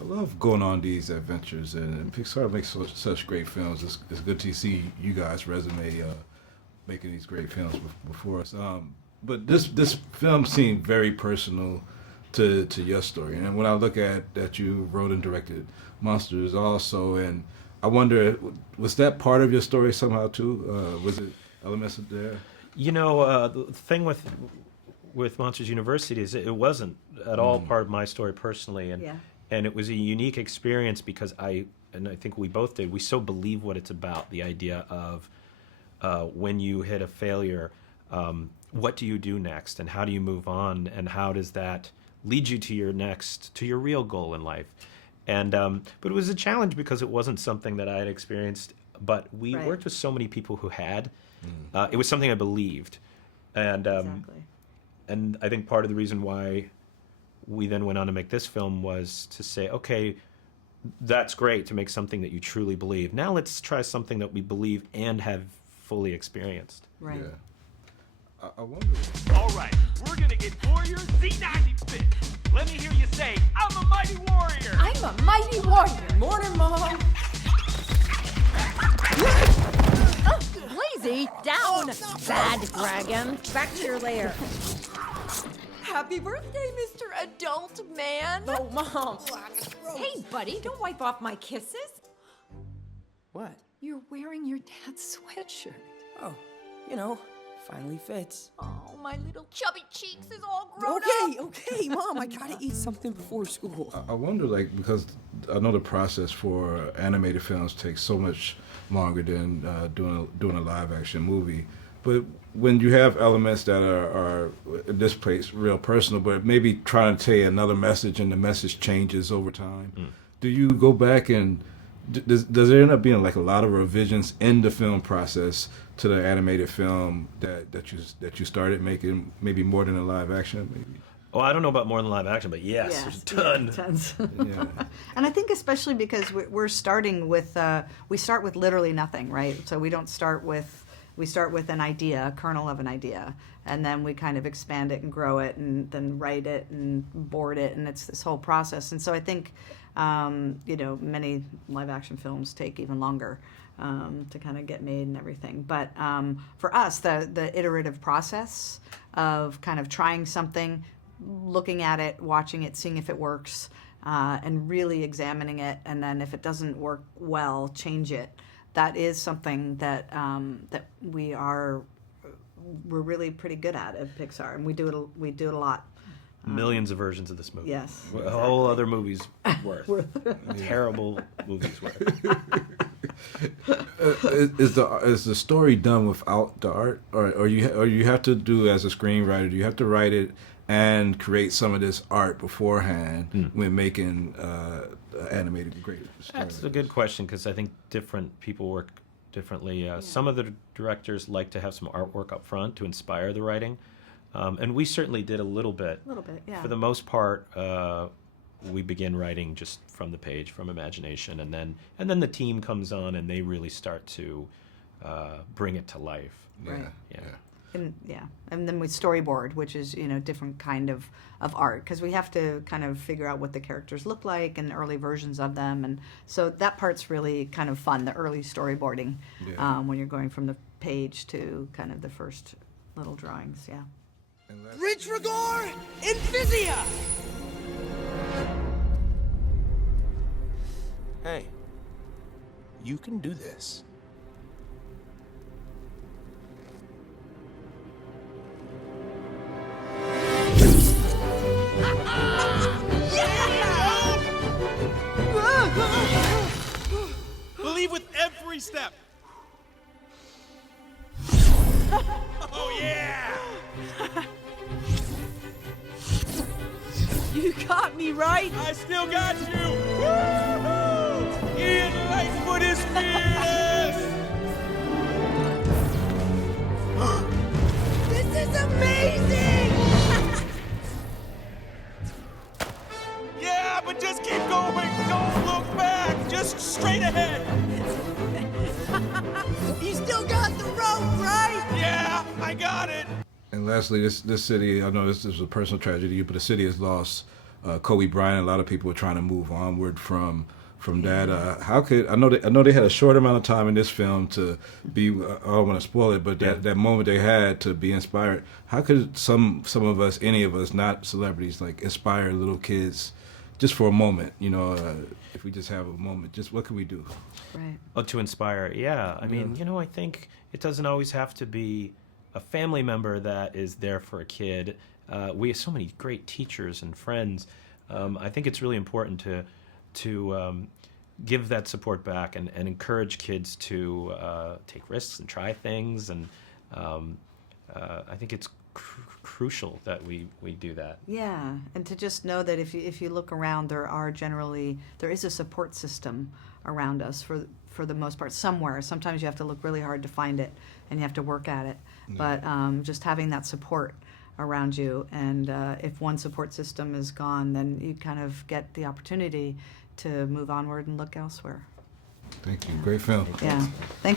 I love going on these adventures, and Pixar makes such great films. It's good to see you guys' resume making these great films before us. But this film seemed very personal to your story, and when I look at that you wrote and directed Monsters also, and I wonder, was that part of your story somehow too? Was it elements of there? The thing with Monsters University is it wasn't at all part of my story personally, and it was a unique experience because I think we both did. We so believe what it's about, the idea of when you hit a failure, what do you do next, and how do you move on, and how does that lead you to your real goal in life? And but it was a challenge because it wasn't something that I had experienced, but we worked with so many people who had. It was something I believed, and Exactly. and I think part of the reason why we then went on to make this film was to say, okay, that's great to make something that you truly believe. Now let's try something that we believe and have fully experienced. Right. Yeah. I wonder. All right, we're gonna get Warrior Z95. Let me hear you say, I'm a mighty warrior. I'm a mighty warrior. Morning, Mom. Lazy, down, bad dragon. Back to your lair. Happy birthday, Mr. Adult Man. Oh, Mom. Hey, buddy, don't wipe off my kisses. What? You're wearing your dad's sweatshirt. Oh, finally fits. Oh, my little chubby cheeks is all grown up. Okay, Mom, I gotta eat something before school. I wonder, because I know the process for animated films takes so much longer than doing a live action movie. But when you have elements that are in this place real personal, but maybe trying to tell you another message, and the message changes over time, do you go back and does there end up being a lot of revisions in the film process to the animated film that you started making, maybe more than a live action, maybe? Oh, I don't know about more than live action, but yes, there's a ton. Yeah, tons. Yeah. And I think especially because we're starting with, we start with literally nothing, right? So we start with an idea, a kernel of an idea, and then we kind of expand it and grow it and then write it and board it, and it's this whole process. And so I think, many live action films take even longer to kind of get made and everything. But for us, the iterative process of kind of trying something, looking at it, watching it, seeing if it works, and really examining it, and then if it doesn't work well, change it. That is something that we're really pretty good at Pixar, and we do it a lot. Millions of versions of this movie. Yes, A whole other movie's worth. Terrible movies worth. Is the story done without the art, or you have to do, as a screenwriter, you have to write it and create some of this art beforehand when making animated great story? That's a good question, because I think different people work differently. Some of the directors like to have some artwork up front to inspire the writing, and we certainly did a little bit. Yeah. For the most part, we begin writing just from the page, from imagination, and then the team comes on and they really start to bring it to life. Right. Yeah. And then we storyboard, which is different kind of art, because we have to kind of figure out what the characters look like and early versions of them, and so that part's really kind of fun, the early storyboarding, when you're going from the page to kind of the first little drawings. Yeah. Ridgerigor Invisio! Hey, you can do this. Believe with every step. Oh, yeah! You got me right! I still got you! Woo-hoo! Ian Lightfoot is fearless! This is amazing! Yeah, but just keep going! Don't look back! Just straight ahead! You still got the rope, right? Yeah, I got it! And lastly, this city, I know this is a personal tragedy, but the city has lost Kobe Bryant. A lot of people are trying to move onward from that. How could I know they had a short amount of time in this film to be. I don't want to spoil it, but that moment they had to be inspired. How could some of us, any of us, not celebrities, like inspire little kids, just for a moment? You know, if we just have a moment, just what can we do? Right. Oh, to inspire, yeah. I mean, you know, I think it doesn't always have to be a family member that is there for a kid. We have so many great teachers and friends. I think it's really important to give that support back and encourage kids to take risks and try things. And I think it's crucial that we do that. Yeah, and to just know that if you look around, there is a support system around us for the most part somewhere. Sometimes you have to look really hard to find it, and you have to work at it. But just having that support around you, and if one support system is gone, then you kind of get the opportunity to move onward and look elsewhere. Thank you. Great film. Yeah. Thanks.